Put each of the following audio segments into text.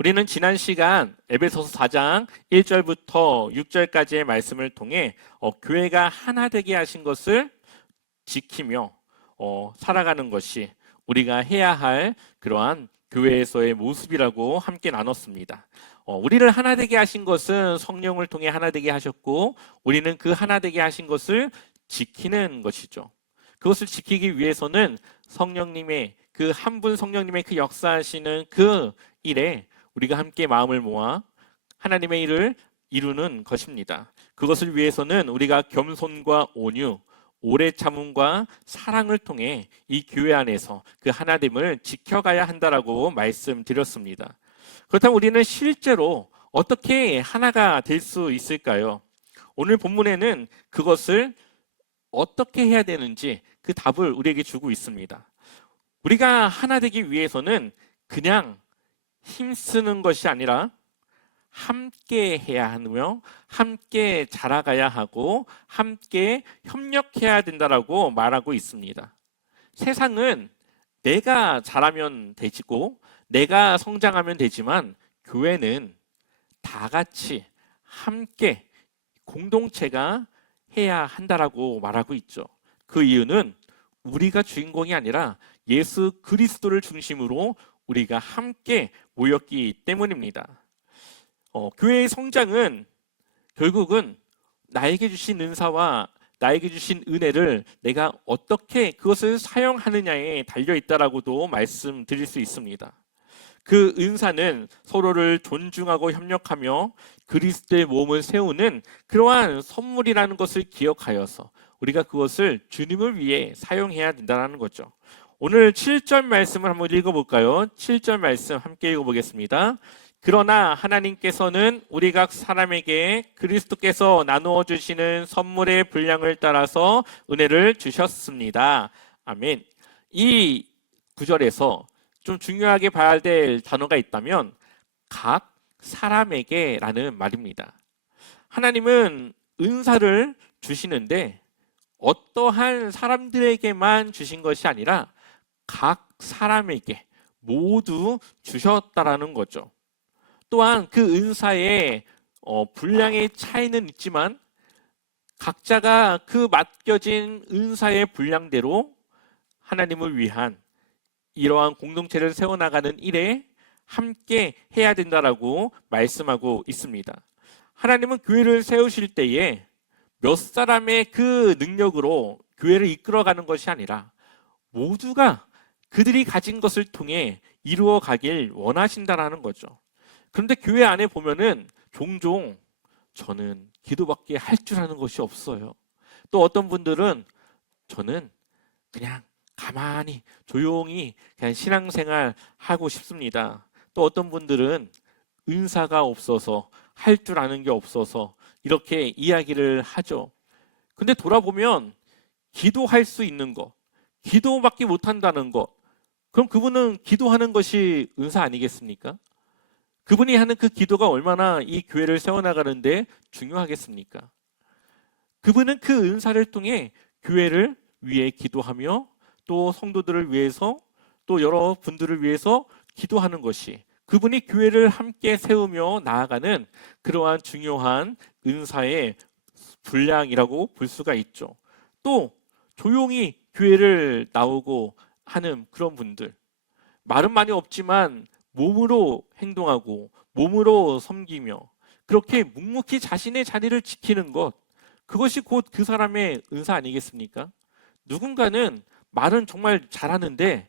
우리는 지난 시간 에베소서 4장 1절부터 6절까지의 말씀을 통해 교회가 하나 되게 하신 것을 지키며 살아가는 것이 우리가 해야 할 그러한 교회에서의 모습이라고 함께 나눴습니다. 우리를 하나 되게 하신 것은 성령을 통해 하나 되게 하셨고, 우리는 그 하나 되게 하신 것을 지키는 것이죠. 그것을 지키기 위해서는 성령님의 그 한 분 성령님의 그 역사하시는 그 일에 우리가 함께 마음을 모아 하나님의 일을 이루는 것입니다. 그것을 위해서는 우리가 겸손과 온유, 오래 참음과 사랑을 통해 이 교회 안에서 그 하나됨을 지켜가야 한다라고 말씀드렸습니다. 그렇다면 우리는 실제로 어떻게 하나가 될 수 있을까요? 오늘 본문에는 그것을 어떻게 해야 되는지 그 답을 우리에게 주고 있습니다. 우리가 하나 되기 위해서는 그냥 힘쓰는 것이 아니라 함께 해야 하며 함께 자라가야 하고 함께 협력해야 된다라고 말하고 있습니다. 세상은 내가 자라면 되지고 내가 성장하면 되지만 교회는 다 같이 함께 공동체가 해야 한다라고 말하고 있죠. 그 이유는 우리가 주인공이 아니라 예수 그리스도를 중심으로 우리가 함께 모였기 때문입니다. 교회의 성장은 결국은 나에게 주신 은사와 나에게 주신 은혜를 내가 어떻게 그것을 사용하느냐에 달려있다라고도 말씀드릴 수 있습니다. 그 은사는 서로를 존중하고 협력하며 그리스도의 몸을 세우는 그러한 선물이라는 것을 기억하여서 우리가 그것을 주님을 위해 사용해야 된다는 거죠. 오늘 7절 말씀을 한번 읽어볼까요? 7절 말씀 함께 읽어보겠습니다. 그러나 하나님께서는 우리 각 사람에게 그리스도께서 나누어 주시는 선물의 분량을 따라서 은혜를 주셨습니다. 아멘. 이 구절에서 좀 중요하게 봐야 될 단어가 있다면 각 사람에게 라는 말입니다. 하나님은 은사를 주시는데 어떠한 사람들에게만 주신 것이 아니라 각 사람에게 모두 주셨다라는 거죠. 또한 그 은사의 분량의 차이는 있지만 각자가 그 맡겨진 은사의 분량대로 하나님을 위한 이러한 공동체를 세워나가는 일에 함께 해야 된다라고 말씀하고 있습니다. 하나님은 교회를 세우실 때에 몇 사람의 그 능력으로 교회를 이끌어가는 것이 아니라 모두가 그들이 가진 것을 통해 이루어 가길 원하신다라는 거죠. 그런데 교회 안에 보면은 종종 저는 기도밖에 할 줄 아는 것이 없어요. 또 어떤 분들은 저는 그냥 가만히 조용히 그냥 신앙생활 하고 싶습니다. 또 어떤 분들은 은사가 없어서 할 줄 아는 게 없어서 이렇게 이야기를 하죠. 근데 돌아보면 기도할 수 있는 것, 기도밖에 못한다는 것, 그럼 그분은 기도하는 것이 은사 아니겠습니까? 그분이 하는 그 기도가 얼마나 이 교회를 세워나가는데 중요하겠습니까? 그분은 그 은사를 통해 교회를 위해 기도하며 또 성도들을 위해서 또 여러 분들을 위해서 기도하는 것이 그분이 교회를 함께 세우며 나아가는 그러한 중요한 은사의 분량이라고 볼 수가 있죠. 또 조용히 교회를 나오고 하는 그런 분들, 말은 많이 없지만 몸으로 행동하고 몸으로 섬기며 그렇게 묵묵히 자신의 자리를 지키는 것, 그것이 곧 그 사람의 은사 아니겠습니까? 누군가는 말은 정말 잘하는데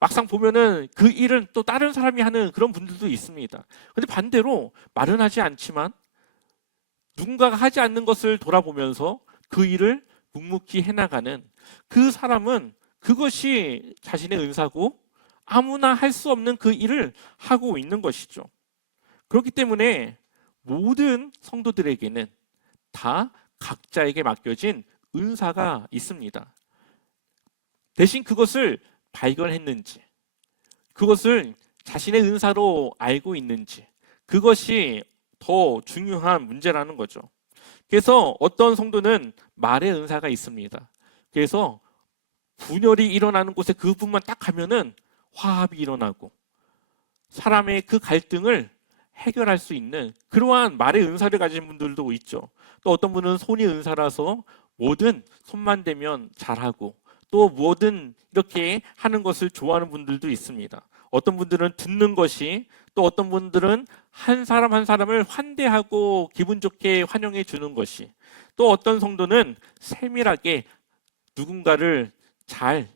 막상 보면은 그 일은 또 다른 사람이 하는 그런 분들도 있습니다. 근데 반대로 말은 하지 않지만 누군가가 하지 않는 것을 돌아보면서 그 일을 묵묵히 해나가는 그 사람은 그것이 자신의 은사고 아무나 할 수 없는 그 일을 하고 있는 것이죠. 그렇기 때문에 모든 성도들에게는 다 각자에게 맡겨진 은사가 있습니다. 대신 그것을 발견했는지, 그것을 자신의 은사로 알고 있는지, 그것이 더 중요한 문제라는 거죠. 그래서 어떤 성도는 말의 은사가 있습니다. 그래서 분열이 일어나는 곳에 그분만 딱 가면은 화합이 일어나고, 사람의 그 갈등을 해결할 수 있는 그러한 말의 은사를 가진 분들도 있죠. 또 어떤 분은 손이 은사라서 뭐든 손만 대면 잘하고 또 뭐든 이렇게 하는 것을 좋아하는 분들도 있습니다. 어떤 분들은 듣는 것이, 또 어떤 분들은 한 사람 한 사람을 환대하고 기분 좋게 환영해 주는 것이, 또 어떤 성도는 세밀하게 누군가를 잘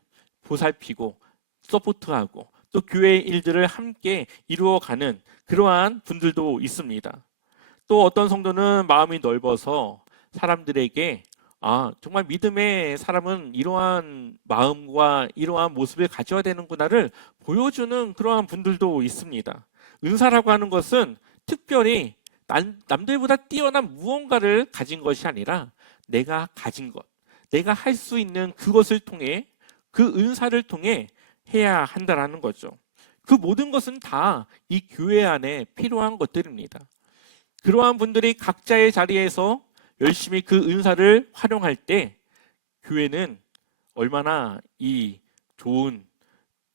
보살피고 서포트하고 또 교회의 일들을 함께 이루어가는 그러한 분들도 있습니다. 또 어떤 성도는 마음이 넓어서 사람들에게 정말 믿음의 사람은 이러한 마음과 이러한 모습을 가져야 되는구나를 보여주는 그러한 분들도 있습니다. 은사라고 하는 것은 특별히 남들보다 뛰어난 무언가를 가진 것이 아니라 내가 가진 것, 내가 할 수 있는 그것을 통해, 그 은사를 통해 해야 한다라는 거죠. 그 모든 것은 다 이 교회 안에 필요한 것들입니다. 그러한 분들이 각자의 자리에서 열심히 그 은사를 활용할 때 교회는 얼마나 이 좋은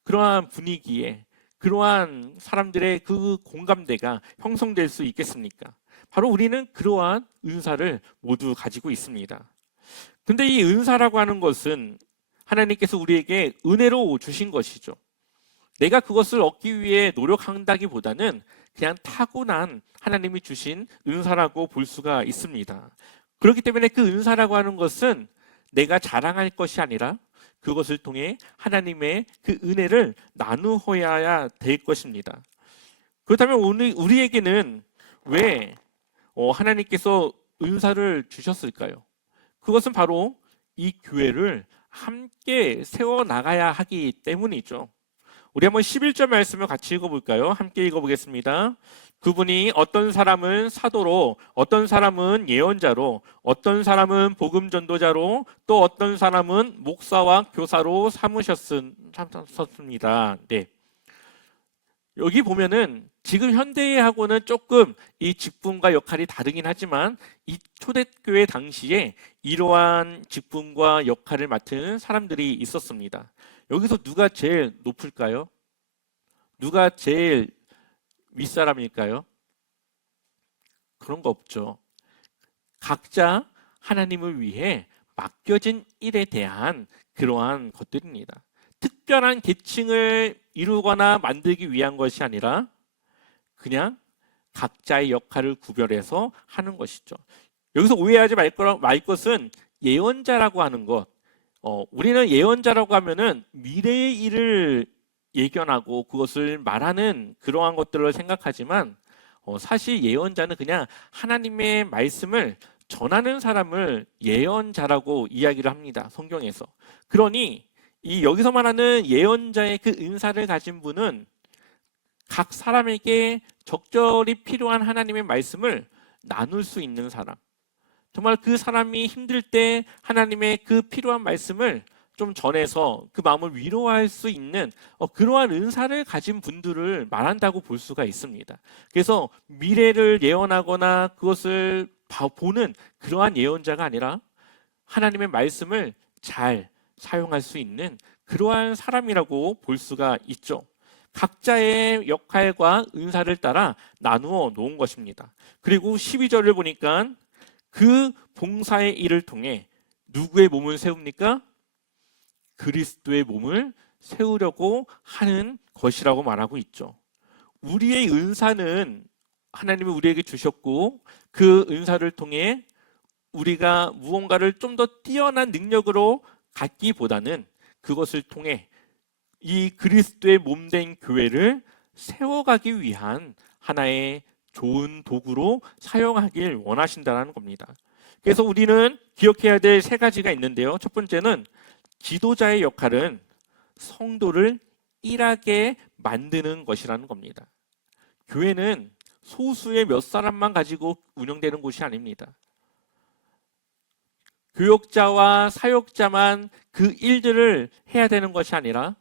그러한 분위기에, 그러한 사람들의 그 공감대가 형성될 수 있겠습니까? 바로 우리는 그러한 은사를 모두 가지고 있습니다. 근데 이 은사라고 하는 것은 하나님께서 우리에게 은혜로 주신 것이죠. 내가 그것을 얻기 위해 노력한다기보다는 그냥 타고난 하나님이 주신 은사라고 볼 수가 있습니다. 그렇기 때문에 그 은사라고 하는 것은 내가 자랑할 것이 아니라 그것을 통해 하나님의 그 은혜를 나누어야 될 것입니다. 그렇다면 우리에게는 왜 하나님께서 은사를 주셨을까요? 그것은 바로 이 교회를 함께 세워나가야 하기 때문이죠. 우리 한번 11절 말씀을 같이 읽어볼까요? 함께 읽어보겠습니다. 그분이 어떤 사람은 사도로, 어떤 사람은 예언자로, 어떤 사람은 복음 전도자로, 또 어떤 사람은 목사와 교사로 삼으셨습니다. 네. 여기 보면은 지금 현대하고는 조금 이 직분과 역할이 다르긴 하지만 이 초대교회 당시에 이러한 직분과 역할을 맡은 사람들이 있었습니다. 여기서 누가 제일 높을까요? 누가 제일 윗사람일까요? 그런 거 없죠. 각자 하나님을 위해 맡겨진 일에 대한 그러한 것들입니다. 특별한 계층을 이루거나 만들기 위한 것이 아니라 그냥 각자의 역할을 구별해서 하는 것이죠. 여기서 오해하지 말 것은 예언자라고 하는 것. 우리는 예언자라고 하면은 미래의 일을 예견하고 그것을 말하는 그러한 것들을 생각하지만 사실 예언자는 그냥 하나님의 말씀을 전하는 사람을 예언자라고 이야기를 합니다. 성경에서. 그러니 이 여기서 말하는 예언자의 그 은사를 가진 분은 각 사람에게 적절히 필요한 하나님의 말씀을 나눌 수 있는 사람, 정말 그 사람이 힘들 때 하나님의 그 필요한 말씀을 좀 전해서 그 마음을 위로할 수 있는 그러한 은사를 가진 분들을 말한다고 볼 수가 있습니다. 그래서 미래를 예언하거나 그것을 보는 그러한 예언자가 아니라 하나님의 말씀을 잘 사용할 수 있는 그러한 사람이라고 볼 수가 있죠. 각자의 역할과 은사를 따라 나누어 놓은 것입니다. 그리고 12절을 보니까 그 봉사의 일을 통해 누구의 몸을 세웁니까? 그리스도의 몸을 세우려고 하는 것이라고 말하고 있죠. 우리의 은사는 하나님이 우리에게 주셨고 그 은사를 통해 우리가 무언가를 좀 더 뛰어난 능력으로 갖기보다는 그것을 통해 이 그리스도의 몸된 교회를 세워가기 위한 하나의 좋은 도구로 사용하길 원하신다는 겁니다. 그래서 우리는 기억해야 될 세 가지가 있는데요. 첫 번째는 지도자의 역할은 성도를 일하게 만드는 것이라는 겁니다. 교회는 소수의 몇 사람만 가지고 운영되는 곳이 아닙니다. 교역자와 사역자만 그 일들을 해야 되는 것이 아니라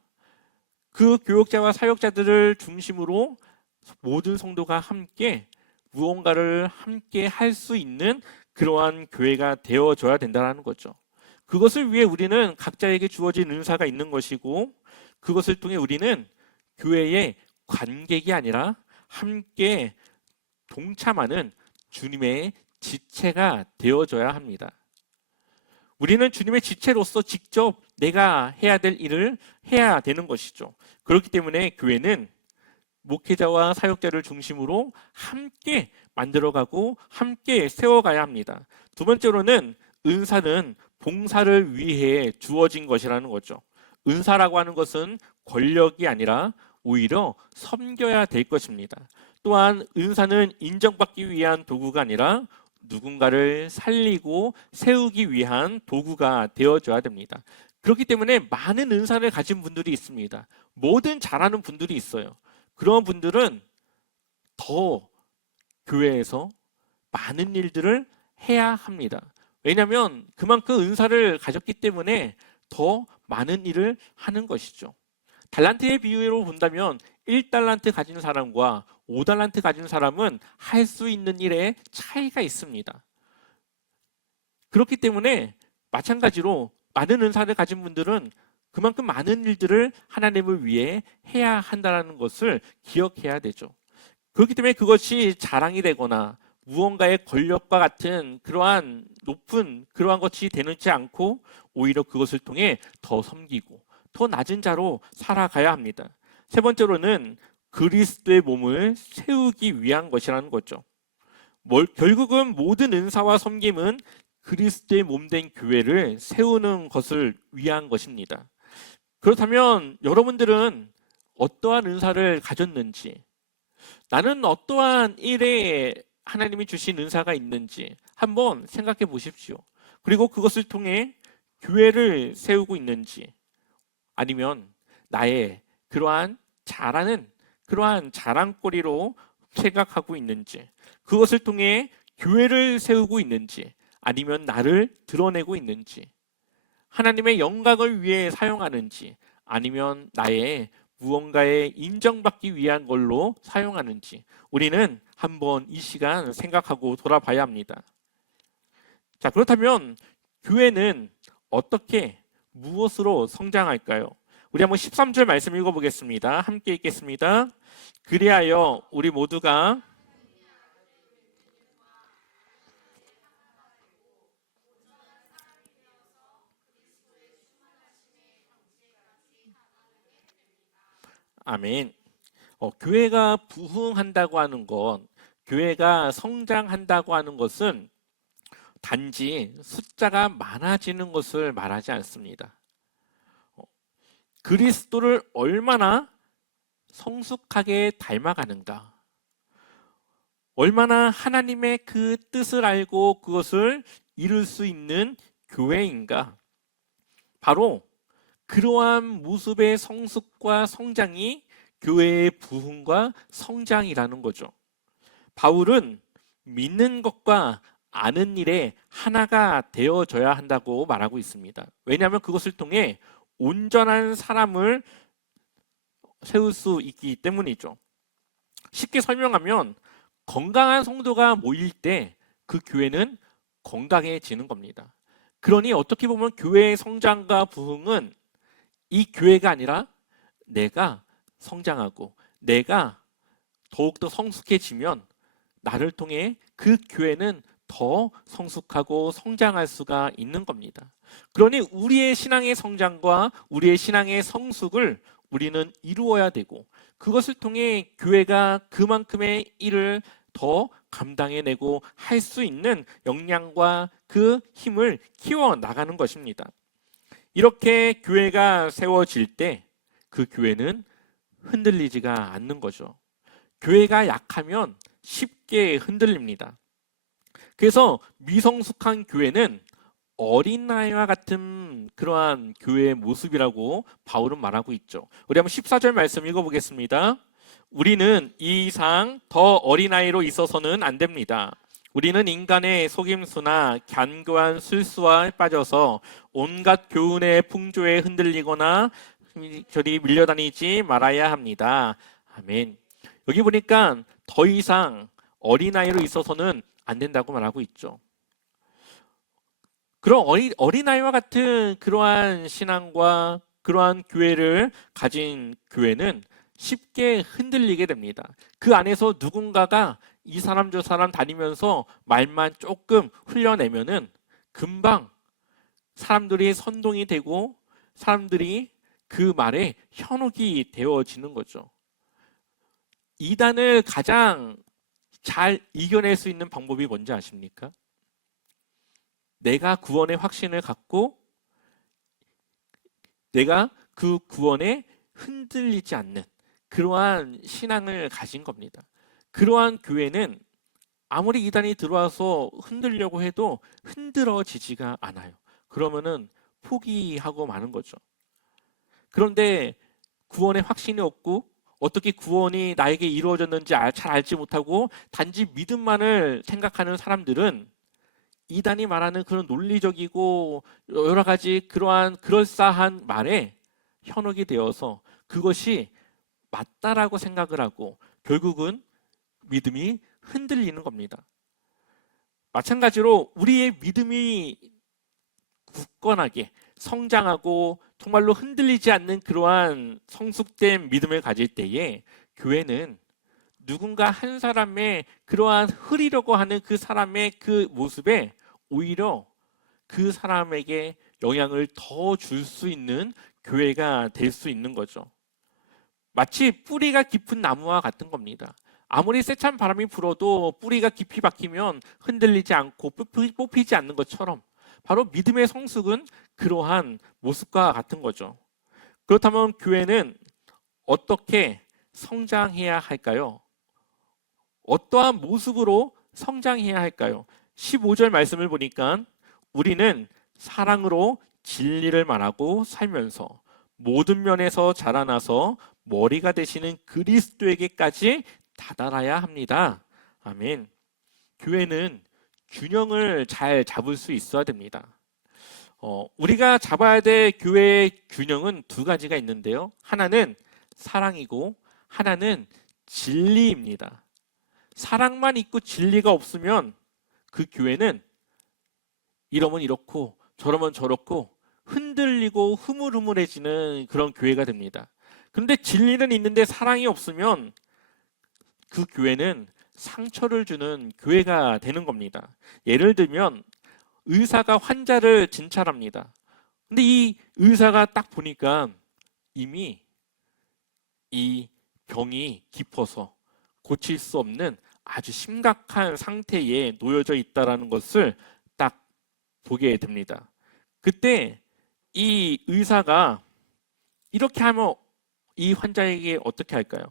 그 교역자와 사역자들을 중심으로 모든 성도가 함께 무언가를 함께 할 수 있는 그러한 교회가 되어줘야 된다는 거죠. 그것을 위해 우리는 각자에게 주어진 은사가 있는 것이고 그것을 통해 우리는 교회의 관객이 아니라 함께 동참하는 주님의 지체가 되어줘야 합니다. 우리는 주님의 지체로서 직접 내가 해야 될 일을 해야 되는 것이죠. 그렇기 때문에 교회는 목회자와 사역자를 중심으로 함께 만들어가고 함께 세워가야 합니다. 두 번째로는 은사는 봉사를 위해 주어진 것이라는 거죠. 은사라고 하는 것은 권력이 아니라 오히려 섬겨야 될 것입니다. 또한 은사는 인정받기 위한 도구가 아니라 누군가를 살리고 세우기 위한 도구가 되어줘야 됩니다. 그렇기 때문에 많은 은사를 가진 분들이 있습니다. 뭐든 잘하는 분들이 있어요. 그런 분들은 더 교회에서 많은 일들을 해야 합니다. 왜냐하면 그만큼 은사를 가졌기 때문에 더 많은 일을 하는 것이죠. 달란트의 비유로 본다면 1달란트 가진 사람과 5달란트 가진 사람은 할 수 있는 일에 차이가 있습니다. 그렇기 때문에 마찬가지로 많은 은사를 가진 분들은 그만큼 많은 일들을 하나님을 위해 해야 한다는 것을 기억해야 되죠. 그렇기 때문에 그것이 자랑이 되거나 무언가의 권력과 같은 그러한 높은 그러한 것이 되지 않고 오히려 그것을 통해 더 섬기고 더 낮은 자로 살아가야 합니다. 세 번째로는 그리스도의 몸을 세우기 위한 것이라는 거죠. 결국은 모든 은사와 섬김은 그리스도의 몸된 교회를 세우는 것을 위한 것입니다. 그렇다면 여러분들은 어떠한 은사를 가졌는지, 나는 어떠한 일에 하나님이 주신 은사가 있는지 한번 생각해 보십시오. 그리고 그것을 통해 교회를 세우고 있는지, 아니면 나의 그러한 잘하는 그러한 자랑거리로 생각하고 있는지, 그것을 통해 교회를 세우고 있는지, 아니면 나를 드러내고 있는지, 하나님의 영광을 위해 사용하는지, 아니면 나의 무언가에 인정받기 위한 걸로 사용하는지 우리는 한번 이 시간 생각하고 돌아봐야 합니다. 자, 그렇다면 교회는 어떻게 무엇으로 성장할까요? 우리 한번 13절 말씀 읽어보겠습니다. 함께 읽겠습니다. 그리하여 우리 모두가 아멘. 교회가 부흥한다고 하는 것, 교회가 성장한다고 하는 것은 단지 숫자가 많아지는 것을 말하지 않습니다. 그리스도를 얼마나 성숙하게 닮아가는가, 얼마나 하나님의 그 뜻을 알고 그것을 이룰 수 있는 교회인가, 바로 그러한 모습의 성숙과 성장이 교회의 부흥과 성장이라는 거죠. 바울은 믿는 것과 아는 일에 하나가 되어져야 한다고 말하고 있습니다. 왜냐하면 그것을 통해 온전한 사람을 세울 수 있기 때문이죠. 쉽게 설명하면 건강한 성도가 모일 때 그 교회는 건강해지는 겁니다. 그러니 어떻게 보면 교회의 성장과 부흥은 이 교회가 아니라 내가 성장하고 내가 더욱더 성숙해지면 나를 통해 그 교회는 더 성숙하고 성장할 수가 있는 겁니다. 그러니 우리의 신앙의 성장과 우리의 신앙의 성숙을 우리는 이루어야 되고, 그것을 통해 교회가 그만큼의 일을 더 감당해내고 할 수 있는 역량과 그 힘을 키워나가는 것입니다. 이렇게 교회가 세워질 때 그 교회는 흔들리지가 않는 거죠. 교회가 약하면 쉽게 흔들립니다. 그래서 미성숙한 교회는 어린아이와 같은 그러한 교회의 모습이라고 바울은 말하고 있죠. 우리 한번 14절 말씀 읽어보겠습니다. 우리는 이 이상 더 어린아이로 있어서는 안 됩니다. 우리는 인간의 속임수나 견고한 술수와 빠져서 온갖 교훈의 풍조에 흔들리거나 저리 밀려다니지 말아야 합니다. 아멘. 여기 보니까 더 이상 어린아이로 있어서는 안 된다고 말하고 있죠. 그런 어린아이와 같은 그러한 신앙과 그러한 교회를 가진 교회는 쉽게 흔들리게 됩니다. 그 안에서 누군가가 이 사람 저 사람 다니면서 말만 조금 흘려내면은 금방 사람들이 선동이 되고 사람들이 그 말에 현혹이 되어지는 거죠. 이단을 가장 잘 이겨낼 수 있는 방법이 뭔지 아십니까? 내가 구원의 확신을 갖고 내가 그 구원에 흔들리지 않는 그러한 신앙을 가진 겁니다. 그러한 교회는 아무리 이단이 들어와서 흔들려고 해도 흔들어지지가 않아요. 그러면은 포기하고 마는 거죠. 그런데 구원의 확신이 없고 어떻게 구원이 나에게 이루어졌는지 잘 알지 못하고 단지 믿음만을 생각하는 사람들은 이단이 말하는 그런 논리적이고 여러 가지 그러한 그럴싸한 말에 현혹이 되어서 그것이 맞다라고 생각을 하고 결국은 믿음이 흔들리는 겁니다. 마찬가지로 우리의 믿음이 굳건하게 성장하고 정말로 흔들리지 않는 그러한 성숙된 믿음을 가질 때에 교회는 누군가 한 사람의 그러한 흐리려고 하는 그 사람의 그 모습에 오히려 그 사람에게 영향을 더 줄 수 있는 교회가 될 수 있는 거죠. 마치 뿌리가 깊은 나무와 같은 겁니다. 아무리 세찬 바람이 불어도 뿌리가 깊이 박히면 흔들리지 않고 뽑히지 않는 것처럼 바로 믿음의 성숙은 그러한 모습과 같은 거죠. 그렇다면 교회는 어떻게 성장해야 할까요? 어떠한 모습으로 성장해야 할까요? 15절 말씀을 보니까 우리는 사랑으로 진리를 말하고 살면서 모든 면에서 자라나서 머리가 되시는 그리스도에게까지 다다라야 합니다. 아멘. 교회는 균형을 잘 잡을 수 있어야 됩니다. 우리가 잡아야 될 교회의 균형은 두 가지가 있는데요. 하나는 사랑이고 하나는 진리입니다. 사랑만 있고 진리가 없으면 그 교회는 이러면 이렇고 저러면 저렇고 흔들리고 흐물흐물해지는 그런 교회가 됩니다. 그런데 진리는 있는데 사랑이 없으면 그 교회는 상처를 주는 교회가 되는 겁니다. 예를 들면 의사가 환자를 진찰합니다. 근데 이 의사가 딱 보니까 이미 이 병이 깊어서 고칠 수 없는 아주 심각한 상태에 놓여져 있다는 것을 딱 보게 됩니다. 그때 이 의사가 이렇게 하면 이 환자에게 어떻게 할까요?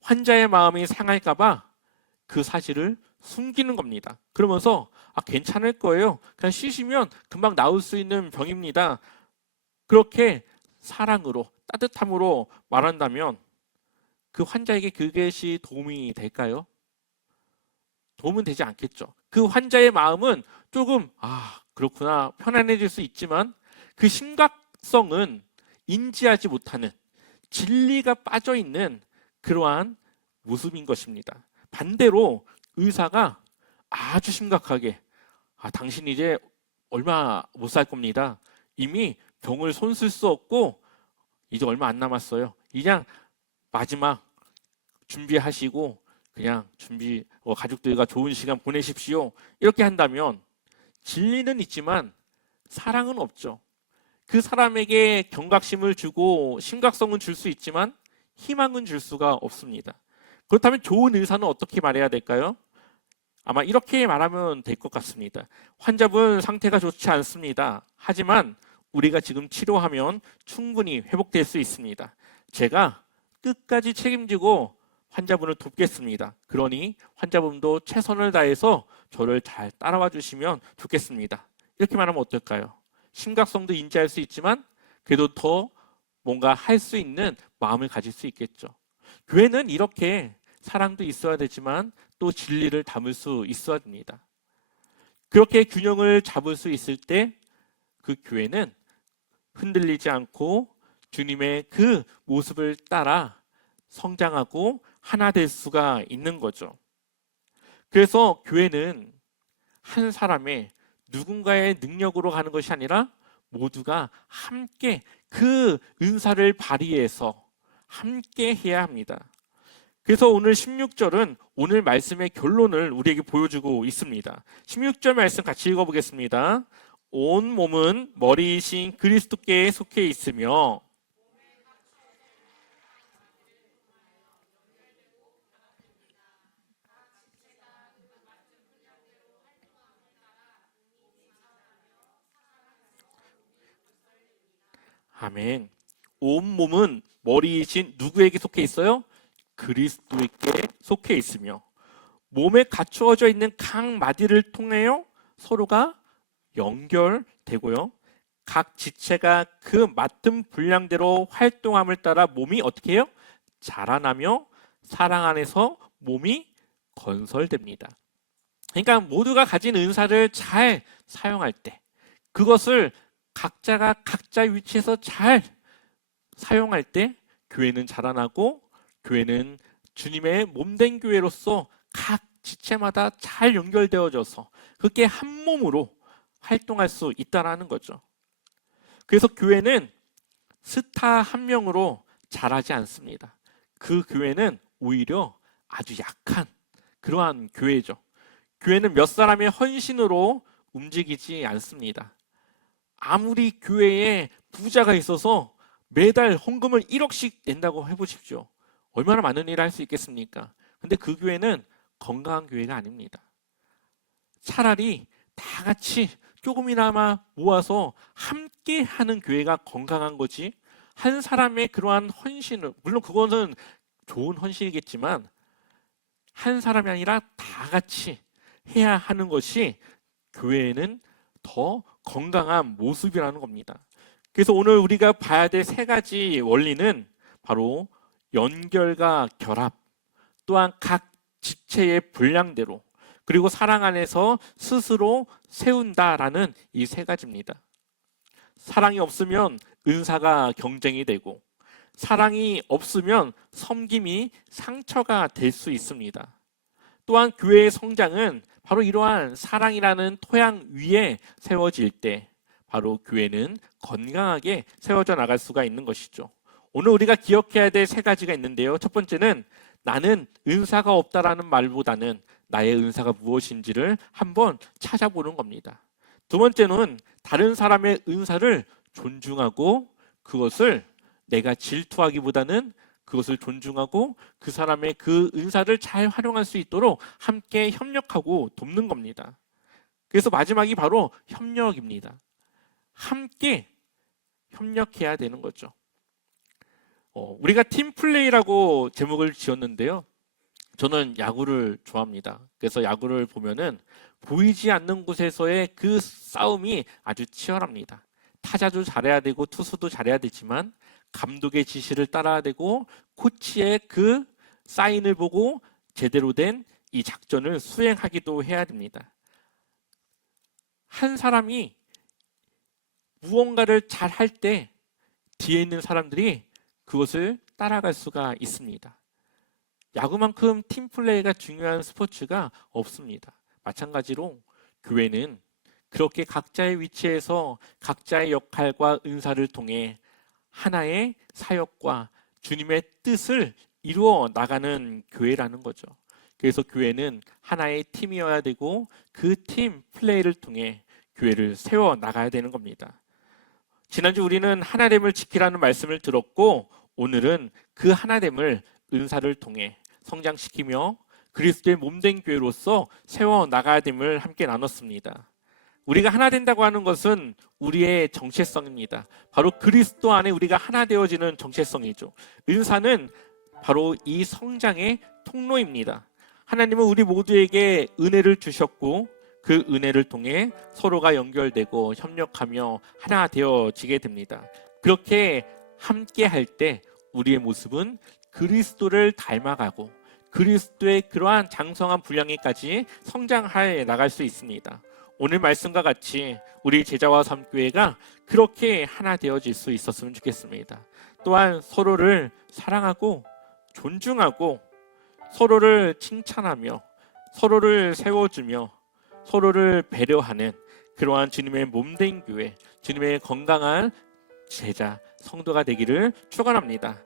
환자의 마음이 상할까봐 그 사실을 숨기는 겁니다. 그러면서 괜찮을 거예요. 그냥 쉬시면 금방 나을 수 있는 병입니다. 그렇게 사랑으로 따뜻함으로 말한다면 그 환자에게 그것이 도움이 될까요? 도움은 되지 않겠죠. 그 환자의 마음은 조금 그렇구나 편안해질 수 있지만 그 심각성은 인지하지 못하는 진리가 빠져있는 그러한 모습인 것입니다. 반대로 의사가 아주 심각하게 당신 이제 얼마 못 살 겁니다. 이미 병을 손쓸 수 없고 이제 얼마 안 남았어요. 그냥 마지막 준비하시고 그냥 가족들과 좋은 시간 보내십시오. 이렇게 한다면 진리는 있지만 사랑은 없죠. 그 사람에게 경각심을 주고 심각성은 줄 수 있지만 희망은 줄 수가 없습니다. 그렇다면 좋은 의사는 어떻게 말해야 될까요? 아마 이렇게 말하면 될 것 같습니다. 환자분 상태가 좋지 않습니다. 하지만 우리가 지금 치료하면 충분히 회복될 수 있습니다. 제가 끝까지 책임지고 환자분을 돕겠습니다. 그러니 환자분도 최선을 다해서 저를 잘 따라와 주시면 좋겠습니다. 이렇게 말하면 어떨까요? 심각성도 인지할 수 있지만 그래도 더 뭔가 할 수 있는 마음을 가질 수 있겠죠. 교회는 이렇게 사랑도 있어야 되지만 또 진리를 담을 수 있어야 됩니다. 그렇게 균형을 잡을 수 있을 때 그 교회는 흔들리지 않고 주님의 그 모습을 따라 성장하고 하나 될 수가 있는 거죠. 그래서 교회는 한 사람의 누군가의 능력으로 가는 것이 아니라 모두가 함께 그 은사를 발휘해서 함께 해야 합니다. 그래서 오늘 16절은 오늘 말씀의 결론을 우리에게 보여주고 있습니다. 16절 말씀 같이 읽어보겠습니다. 온 몸은 머리이신 그리스도께 속해 있으며 아멘. 온 몸은 머리이신 누구에게 속해 있어요? 그리스도에게 속해 있으며 몸에 갖추어져 있는 각 마디를 통하여 서로가 연결되고요. 각 지체가 그 맡은 분량대로 활동함을 따라 몸이 어떻게 해요? 자라나며 사랑 안에서 몸이 건설됩니다. 그러니까 모두가 가진 은사를 잘 사용할 때, 그것을 각자가 각자의 위치에서 잘 사용할 때 교회는 자라나고, 교회는 주님의 몸된 교회로서 각 지체마다 잘 연결되어져서 그게 한 몸으로 활동할 수 있다는 거죠. 그래서 교회는 스타 한 명으로 자라지 않습니다. 그 교회는 오히려 아주 약한 그러한 교회죠. 교회는 몇 사람의 헌신으로 움직이지 않습니다. 아무리 교회에 부자가 있어서 매달 헌금을 1억씩 낸다고 해보십시오. 얼마나 많은 일을 할 수 있겠습니까? 근데 그 교회는 건강한 교회가 아닙니다. 차라리 다 같이 조금이나마 모아서 함께 하는 교회가 건강한 거지, 한 사람의 그러한 헌신을, 물론 그것은 좋은 헌신이겠지만 한 사람이 아니라 다 같이 해야 하는 것이 교회에는 더 건강한 모습이라는 겁니다. 그래서 오늘 우리가 봐야 될 세 가지 원리는 바로 연결과 결합, 또한 각 지체의 분량대로, 그리고 사랑 안에서 스스로 세운다라는 이 세 가지입니다. 사랑이 없으면 은사가 경쟁이 되고, 사랑이 없으면 섬김이 상처가 될 수 있습니다. 또한 교회의 성장은 바로 이러한 사랑이라는 토양 위에 세워질 때 바로 교회는 건강하게 세워져 나갈 수가 있는 것이죠. 오늘 우리가 기억해야 될 세 가지가 있는데요. 첫 번째는 나는 은사가 없다라는 말보다는 나의 은사가 무엇인지를 한번 찾아보는 겁니다. 두 번째는 다른 사람의 은사를 존중하고 그것을 내가 질투하기보다는 그것을 존중하고 그 사람의 그 은사를 잘 활용할 수 있도록 함께 협력하고 돕는 겁니다. 그래서 마지막이 바로 협력입니다. 함께 협력해야 되는 거죠. 우리가 팀플레이라고 제목을 지었는데요. 저는 야구를 좋아합니다. 그래서 야구를 보면은 보이지 않는 곳에서의 그 싸움이 아주 치열합니다. 타자도 잘해야 되고 투수도 잘해야 되지만 감독의 지시를 따라야 되고 코치의 그 사인을 보고 제대로 된 이 작전을 수행하기도 해야 됩니다. 한 사람이 무언가를 잘 할 때 뒤에 있는 사람들이 그것을 따라갈 수가 있습니다. 야구만큼 팀플레이가 중요한 스포츠가 없습니다. 마찬가지로 교회는 그렇게 각자의 위치에서 각자의 역할과 은사를 통해 하나의 사역과 주님의 뜻을 이루어 나가는 교회라는 거죠. 그래서 교회는 하나의 팀이어야 되고 그 팀 플레이를 통해 교회를 세워 나가야 되는 겁니다. 지난주 우리는 하나됨을 지키라는 말씀을 들었고, 오늘은 그 하나됨을 은사를 통해 성장시키며 그리스도의 몸된 교회로서 세워 나가야 됨을 함께 나눴습니다. 우리가 하나 된다고 하는 것은 우리의 정체성입니다. 바로 그리스도 안에 우리가 하나 되어지는 정체성이죠. 은사는 바로 이 성장의 통로입니다. 하나님은 우리 모두에게 은혜를 주셨고 그 은혜를 통해 서로가 연결되고 협력하며 하나 되어지게 됩니다. 그렇게 함께 할 때 우리의 모습은 그리스도를 닮아가고 그리스도의 그러한 장성한 분량에까지 성장해 나갈 수 있습니다. 오늘 말씀과 같이 우리 제자와 삶교회가 그렇게 하나 되어질 수 있었으면 좋겠습니다. 또한 서로를 사랑하고 존중하고 서로를 칭찬하며 서로를 세워주며 서로를 배려하는 그러한 주님의 몸된 교회, 주님의 건강한 제자, 성도가 되기를 축원합니다.